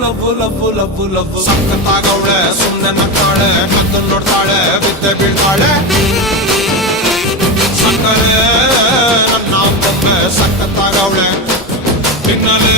love ಸಕ್ಕತ್ತಾಗವಳೆ ಸುಮ್ಮನೆ ನಕ್ಕಾಳೆ ಕದ್ದು ನೋಡ್ತಾಳೆ ಬಿದ್ದೆ ಬೀಳ್ತಾಳೆ ಸಕ್ಕರೆ ನನ್ನ ಬೊಮ್ಮೆ ಸಕ್ಕತ್ತಾಗವಳೆ ಹಿನ್ನಲೆ